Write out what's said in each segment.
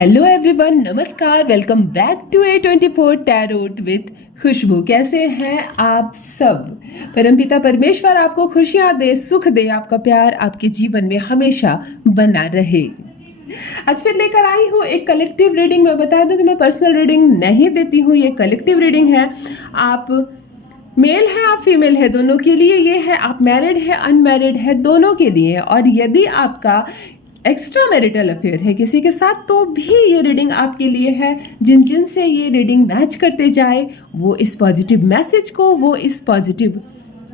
Hello everyone, नमस्कार। Welcome back to A24 tarot with Khushboo. कैसे हैं आप सब? परमपिता परमेश्वर आपको खुशियां दे, सुख दे, आपका प्यार आपके जीवन में हमेशा बना रहे। आज फिर लेकर आई हूँ एक कलेक्टिव रीडिंग। मैं बता दूं कि मैं पर्सनल रीडिंग नहीं देती हूँ, ये कलेक्टिव रीडिंग है। आप मेल है, आप फीमेल है, दोनों के लिए ये है। आप मैरिड है, अनमैरिड है, दोनों के लिए। और यदि आपका एक्स्ट्रा मैरिटल अफेयर है किसी के साथ, तो भी ये रीडिंग आपके लिए है। जिन जिन से ये रीडिंग मैच करते जाए, वो इस पॉजिटिव मैसेज को, वो इस पॉजिटिव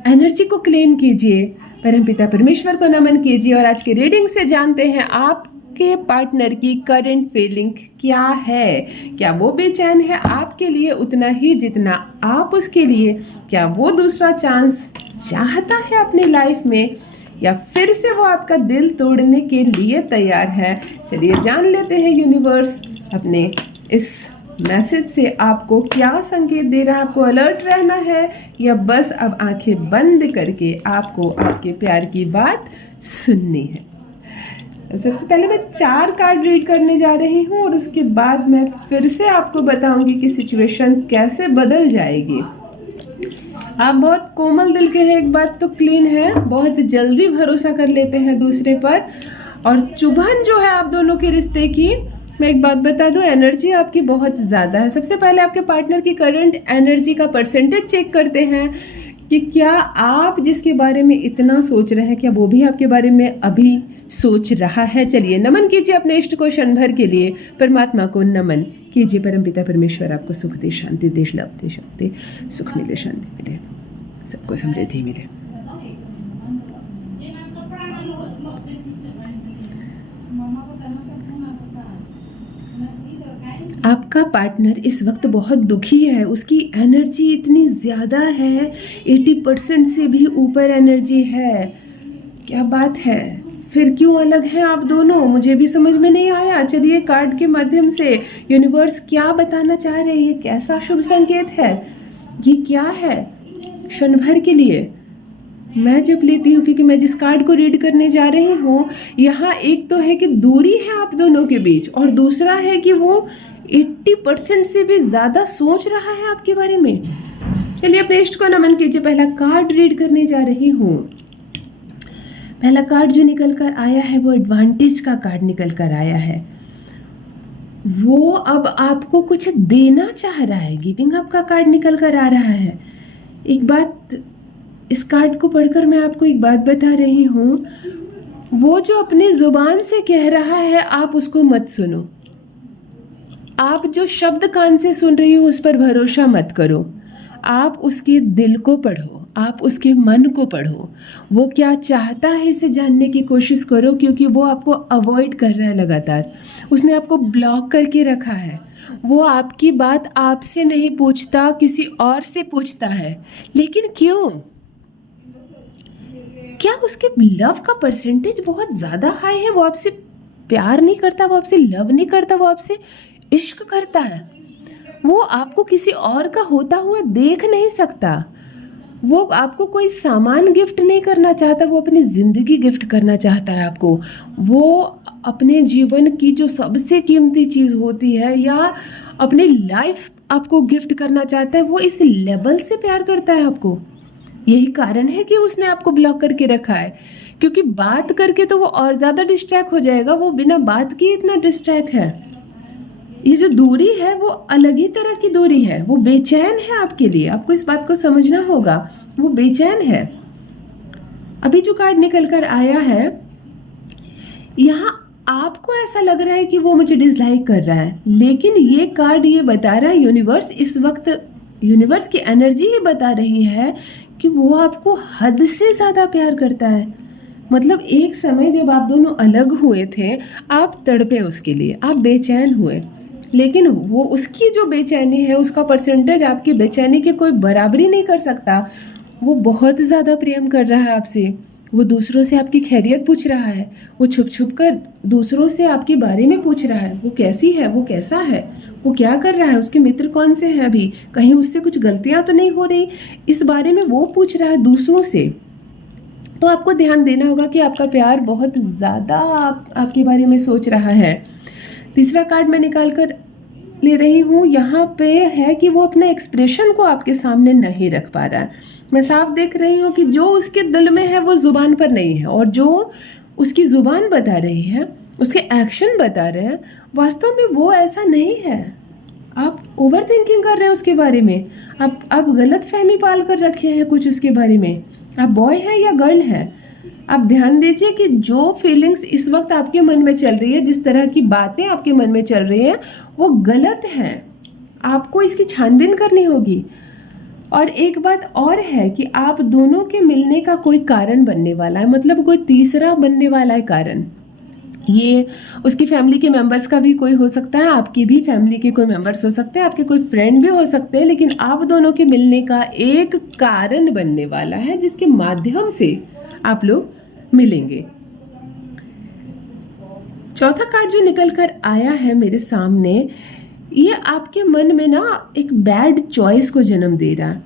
एनर्जी को क्लेम कीजिए, परमपिता परमेश्वर को नमन कीजिए। और आज के रीडिंग से जानते हैं आपके पार्टनर की करंट फीलिंग क्या है। क्या वो बेचैन है आपके लिए उतना ही जितना आप उसके लिए? क्या वो दूसरा चांस चाहता है अपनी लाइफ में, या फिर से वो आपका दिल तोड़ने के लिए तैयार है? चलिए जान लेते हैं यूनिवर्स अपने इस मैसेज से आपको क्या संकेत दे रहा है। आपको अलर्ट रहना है या बस अब आंखें बंद करके आपको आपके प्यार की बात सुननी है? सबसे पहले मैं 4 कार्ड रीड करने जा रही हूँ और उसके बाद मैं फिर से आपको बताऊंगी कि सिचुएशन कैसे बदल जाएगी। आप बहुत कोमल दिल के हैं, एक बात तो क्लीन है, बहुत जल्दी भरोसा कर लेते हैं दूसरे पर। और चुभन जो है आप दोनों के रिश्ते की, मैं एक बात बता दूं, एनर्जी आपकी बहुत ज़्यादा है। सबसे पहले आपके पार्टनर की करंट एनर्जी का परसेंटेज चेक करते हैं कि क्या आप जिसके बारे में इतना सोच रहे हैं, क्या वो भी आपके बारे में अभी सोच रहा है। चलिए नमन कीजिए अपने इष्ट को क्षण भर के लिए, परमात्मा को नमन कीजिए। परमपिता परमेश्वर आपको सुख दे, शांति दे, लव दे, शक्ति, सुख मिले, शांति मिले, सबको समृद्धि मिले। आपका पार्टनर इस वक्त बहुत दुखी है, उसकी एनर्जी इतनी ज़्यादा है, 80% से भी ऊपर एनर्जी है। क्या बात है, फिर क्यों अलग हैं आप दोनों? मुझे भी समझ में नहीं आया। चलिए कार्ड के माध्यम से यूनिवर्स क्या बताना चाह रहे हैं, ये कैसा शुभ संकेत है, ये क्या है क्षण भर के लिए। मैं जब लेती हूँ, क्योंकि मैं जिस कार्ड को रीड करने जा रही हूँ, यहाँ एक तो है कि दूरी है आप दोनों के बीच, और दूसरा है कि वो 80% से भी ज़्यादा सोच रहा है आपके बारे में। चलिए अपने इष्ट को नमन कीजिए। पहला कार्ड रीड करने जा रही हूँ। पहला कार्ड जो निकल कर आया है वो एडवांटेज का कार्ड निकल कर आया है। वो अब आपको कुछ देना चाह रहा है, गिविंग अप का कार्ड निकल कर आ रहा है। एक बात, इस कार्ड को पढ़कर मैं आपको एक बात बता रही हूँ, वो जो अपनी जुबान से कह रहा है आप उसको मत सुनो। आप जो शब्द कान से सुन रही हो उस पर भरोसा मत करो। आप उसके दिल को पढ़ो, आप उसके मन को पढ़ो। वो क्या चाहता है इसे जानने की कोशिश करो, क्योंकि वो आपको अवॉइड कर रहा है लगातार। उसने आपको ब्लॉक करके रखा है। वो आपकी बात आपसे नहीं पूछता, किसी और से पूछता है। लेकिन क्यों? क्या उसके लव का परसेंटेज बहुत ज़्यादा हाई है? वो आपसे प्यार नहीं करता, वो आपसे लव नहीं करता, वो आपसे इश्क करता है। वो आपको किसी और का होता हुआ देख नहीं सकता। वो आपको कोई सामान गिफ्ट नहीं करना चाहता, वो अपनी ज़िंदगी गिफ्ट करना चाहता है आपको। वो अपने जीवन की जो सबसे कीमती चीज़ होती है, या अपनी लाइफ आपको गिफ्ट करना चाहता है, वो इस लेवल से प्यार करता है आपको। यही कारण है कि उसने आपको ब्लॉक करके रखा है, क्योंकि बात करके तो वो और ज़्यादा डिस्ट्रैक्ट हो जाएगा। वो बिना बात किए इतना डिस्ट्रैक्ट है। ये जो दूरी है वो अलग ही तरह की दूरी है। वो बेचैन है आपके लिए, आपको इस बात को समझना होगा। वो बेचैन है। अभी जो कार्ड निकल कर आया है, यहाँ आपको ऐसा लग रहा है कि वो मुझे डिसलाइक कर रहा है, लेकिन ये कार्ड ये बता रहा है, यूनिवर्स इस वक्त, यूनिवर्स की एनर्जी ये बता रही है कि वो आपको हद से ज़्यादा प्यार करता है। मतलब एक समय जब आप दोनों अलग हुए थे, आप तड़पे उसके लिए, आप बेचैन हुए, लेकिन वो, उसकी जो बेचैनी है, उसका परसेंटेज आपकी बेचैनी के कोई बराबरी नहीं कर सकता। वो बहुत ज़्यादा प्रेम कर रहा है आपसे। वो दूसरों से आपकी खैरियत पूछ रहा है। वो छुप छुप कर दूसरों से आपके बारे में पूछ रहा है। वो कैसी है, वो कैसा है, वो क्या कर रहा है, उसके मित्र कौन से हैं, अभी कहीं उससे कुछ गलतियां तो नहीं हो रही, इस बारे में वो पूछ रहा है दूसरों से। तो आपको ध्यान देना होगा कि आपका प्यार बहुत ज़्यादा आपके बारे में सोच रहा है। तीसरा कार्ड मैं निकाल कर ले रही हूँ, यहाँ पे है कि वो अपने एक्सप्रेशन को आपके सामने नहीं रख पा रहा है। मैं साफ देख रही हूँ कि जो उसके दिल में है वो जुबान पर नहीं है, और जो उसकी जुबान बता रही है, उसके एक्शन बता रहे हैं, वास्तव में वो ऐसा नहीं है। आप ओवर थिंकिंग कर रहे हैं उसके बारे में, आप गलत फहमी पाल कर रखे हैं कुछ उसके बारे में। आप बॉय हैं या गर्ल हैं, आप ध्यान दीजिए कि जो फीलिंग्स इस वक्त आपके मन में चल रही है, जिस तरह की बातें आपके मन में चल रही हैं, वो गलत हैं। आपको इसकी छानबीन करनी होगी। और एक बात और है कि आप दोनों के मिलने का कोई कारण बनने वाला है, मतलब कोई तीसरा बनने वाला है कारण। ये उसकी फैमिली के मेंबर्स का भी कोई हो सकता है, आपकी भी फैमिली के कोई मेंबर्स हो सकते हैं, आपके कोई फ्रेंड भी हो सकते हैं, लेकिन आप दोनों के मिलने का एक कारण बनने वाला है जिसके माध्यम से आप लोग मिलेंगे। चौथा कार्ड जो निकल कर आया है मेरे सामने, ये आपके मन में ना एक बैड चॉइस को जन्म दे रहा है।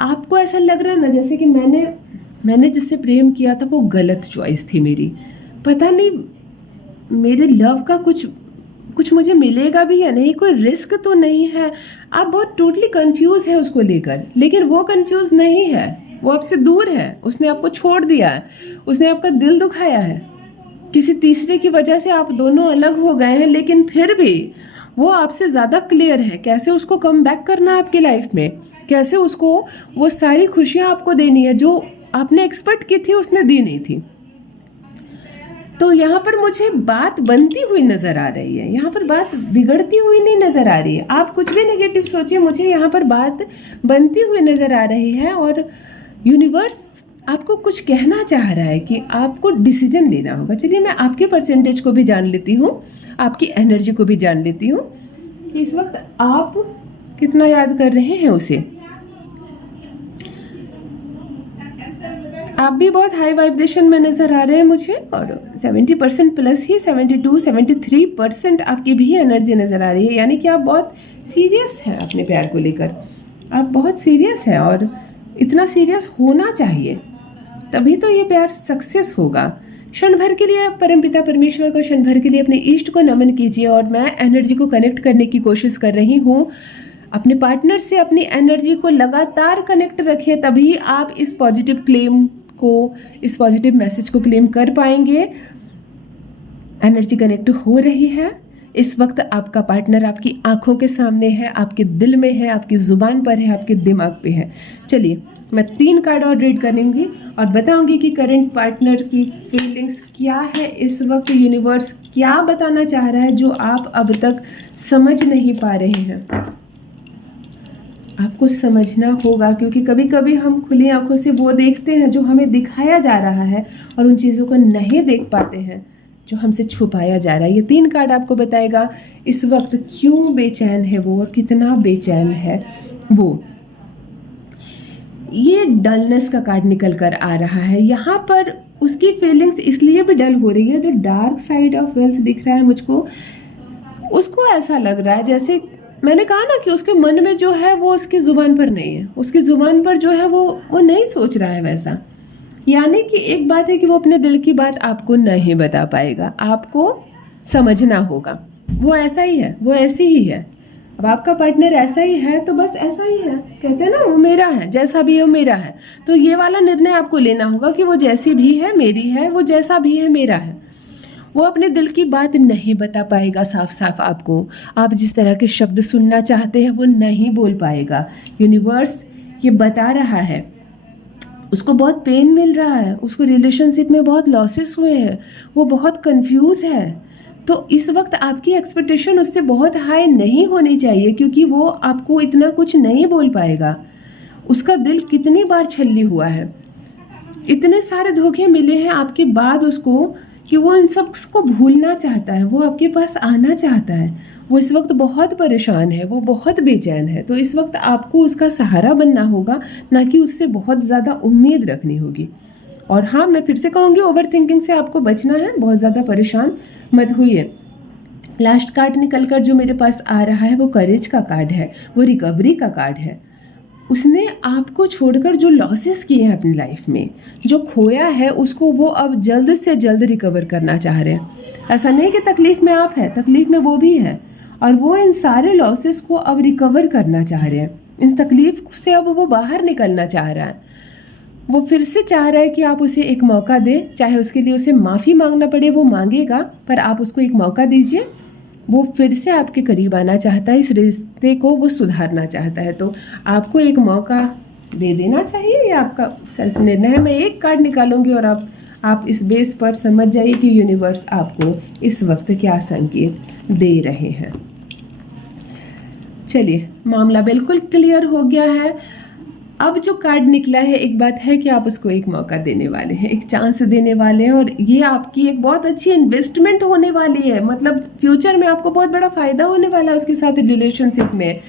आपको ऐसा लग रहा है ना जैसे कि मैंने जिससे प्रेम किया था वो गलत चॉइस थी मेरी। पता नहीं मेरे लव का कुछ मुझे मिलेगा भी या नहीं, कोई रिस्क तो नहीं है। आप बहुत टोटली कंफ्यूज है उसको लेकर, लेकिन वो कंफ्यूज नहीं है, वो आपसे दूर है, उसने आपको छोड़ दिया है, उसने आपका दिल दुखाया है, किसी तीसरे की वजह से आप दोनों अलग हो गए हैं, लेकिन फिर भी वो आपसे ज़्यादा क्लियर है कैसे उसको कम बैक करना है आपकी लाइफ में, कैसे उसको वो सारी खुशियाँ आपको देनी है जो आपने एक्सपेक्ट की थी उसने दी नहीं थी। तो यहाँ पर मुझे बात बनती हुई नज़र आ रही है, यहाँ पर बात बिगड़ती हुई नहीं नज़र आ रही है। आप कुछ भी नेगेटिव सोचिए, मुझे यहाँ पर बात बनती हुई नज़र आ रही है, और यूनिवर्स आपको कुछ कहना चाह रहा है कि आपको डिसीजन लेना होगा। चलिए मैं आपके परसेंटेज को भी जान लेती हूँ, आपकी एनर्जी को भी जान लेती हूँ कि इस वक्त आप कितना याद कर रहे हैं उसे। आप भी बहुत हाई वाइब्रेशन में नज़र आ रहे हैं मुझे, और 70% प्लस ही 72-73% आपकी भी एनर्जी नज़र आ रही है, यानी कि आप बहुत सीरियस हैं अपने प्यार को लेकर। आप बहुत सीरियस हैं, और इतना सीरियस होना चाहिए, तभी तो ये प्यार सक्सेस होगा। क्षण भर के लिए परमपिता परमेश्वर को, क्षण भर के लिए अपने इष्ट को नमन कीजिए, और मैं एनर्जी को कनेक्ट करने की कोशिश कर रही हूँ। अपने पार्टनर से अपनी एनर्जी को लगातार कनेक्ट रखें, तभी आप इस पॉजिटिव क्लेम को, इस पॉजिटिव मैसेज को क्लेम कर पाएंगे। एनर्जी कनेक्ट हो रही है इस वक्त। आपका पार्टनर आपकी आंखों के सामने है, आपके दिल में है, आपकी जुबान पर है, आपके दिमाग पे है। चलिए मैं 3 कार्ड और रीड करूंगी और बताऊंगी कि करंट पार्टनर की फीलिंग्स क्या है इस वक्त, यूनिवर्स क्या बताना चाह रहा है जो आप अब तक समझ नहीं पा रहे हैं। आपको समझना होगा, क्योंकि कभी कभी हम खुली आंखों से वो देखते हैं जो हमें दिखाया जा रहा है, और उन चीज़ों को नहीं देख पाते हैं जो हमसे छुपाया जा रहा है। ये 3 कार्ड आपको बताएगा इस वक्त क्यों बेचैन है वो, और कितना बेचैन है वो। ये डलनेस का कार्ड निकल कर आ रहा है। यहाँ पर उसकी फीलिंग्स इसलिए भी डल हो रही है, जो डार्क साइड ऑफ वेल्थ दिख रहा है मुझको, उसको ऐसा लग रहा है जैसे मैंने कहा ना कि उसके मन में जो है वो उसकी जुबान पर नहीं है, उसकी जुबान पर जो है वो नहीं सोच रहा है वैसा। यानी कि एक बात है कि वो अपने दिल की बात आपको नहीं बता पाएगा, आपको समझना होगा। वो ऐसा ही है, वो ऐसी ही है। अब आपका पार्टनर ऐसा ही है तो बस ऐसा ही है, कहते हैं ना वो मेरा है, जैसा भी है वो मेरा है। तो ये वाला निर्णय आपको लेना होगा कि वो जैसी भी है मेरी है, वो जैसा भी है मेरा है। वो अपने दिल की बात नहीं बता पाएगा साफ साफ आपको। आप जिस तरह के शब्द सुनना चाहते हैं वो नहीं बोल पाएगा। यूनिवर्स ये बता रहा है उसको बहुत पेन मिल रहा है, उसको रिलेशनशिप में बहुत लॉसेस हुए हैं, वो बहुत कंफ्यूज है। तो इस वक्त आपकी एक्सपेक्टेशन उससे बहुत हाई नहीं होनी चाहिए, क्योंकि वो आपको इतना कुछ नहीं बोल पाएगा। उसका दिल कितनी बार छल्ली हुआ है, इतने सारे धोखे मिले हैं आपके बाद उसको कि वो इन सब को भूलना चाहता है, वो आपके पास आना चाहता है। वो इस वक्त बहुत परेशान है, वो बहुत बेचैन है। तो इस वक्त आपको उसका सहारा बनना होगा, ना कि उससे बहुत ज़्यादा उम्मीद रखनी होगी। और हाँ, मैं फिर से कहूँगी ओवर थिंकिंग से आपको बचना है, बहुत ज़्यादा परेशान मत होइए। लास्ट कार्ड निकल कर जो मेरे पास आ रहा है वो करेज का कार्ड है, वो रिकवरी का कार्ड है। उसने आपको छोड़कर जो लॉसेस किए हैं अपनी लाइफ में, जो खोया है, उसको वो अब जल्द से जल्द रिकवर करना चाह रहे हैं। ऐसा नहीं कि तकलीफ़ में आप हैं, तकलीफ़ में वो भी है, और वो इन सारे लॉसेस को अब रिकवर करना चाह रहे हैं। इस तकलीफ़ से अब वो बाहर निकलना चाह रहा है। वो फिर से चाह रहा है कि आप उसे एक मौका दें, चाहे उसके लिए उसे माफ़ी मांगना पड़े, वो मांगेगा, पर आप उसको एक मौका दीजिए। वो फिर से आपके करीब आना चाहता है, इस रिश्ते को वो सुधारना चाहता है, तो आपको एक मौका दे देना चाहिए। ये आपका सेल्फ निर्णय है। मैं एक कार्ड निकालूंगी और आप इस बेस पर समझ जाइए कि यूनिवर्स आपको इस वक्त क्या संकेत दे रहे हैं। चलिए, मामला बिल्कुल क्लियर हो गया है। अब जो कार्ड निकला है, एक बात है कि आप उसको एक मौका देने वाले हैं, एक चांस देने वाले हैं, और ये आपकी एक बहुत अच्छी इन्वेस्टमेंट होने वाली है। मतलब फ्यूचर में आपको बहुत बड़ा फायदा होने वाला है उसके साथ रिलेशनशिप में।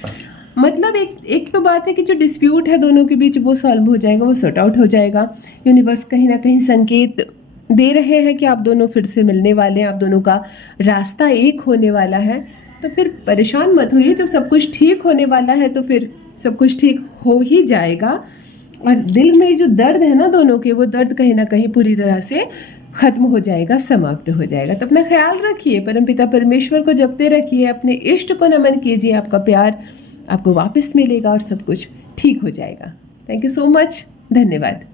मतलब एक तो बात है कि जो डिस्प्यूट है दोनों के बीच, वो सॉल्व हो जाएगा, वो सॉर्ट आउट हो जाएगा। यूनिवर्स कहीं ना कहीं संकेत दे रहे हैं कि आप दोनों फिर से मिलने वाले हैं, आप दोनों का रास्ता एक होने वाला है। तो फिर परेशान मत होइए, जब सब कुछ ठीक होने वाला है तो फिर सब कुछ ठीक हो ही जाएगा। और दिल में जो दर्द है ना दोनों के, वो दर्द कहीं ना कहीं पूरी तरह से खत्म हो जाएगा, समाप्त हो जाएगा। तो अपना ख्याल रखिए, परमपिता परमेश्वर को जपते रखिए, अपने इष्ट को नमन कीजिए। आपका प्यार आपको वापस मिलेगा और सब कुछ ठीक हो जाएगा। Thank you so much. धन्यवाद।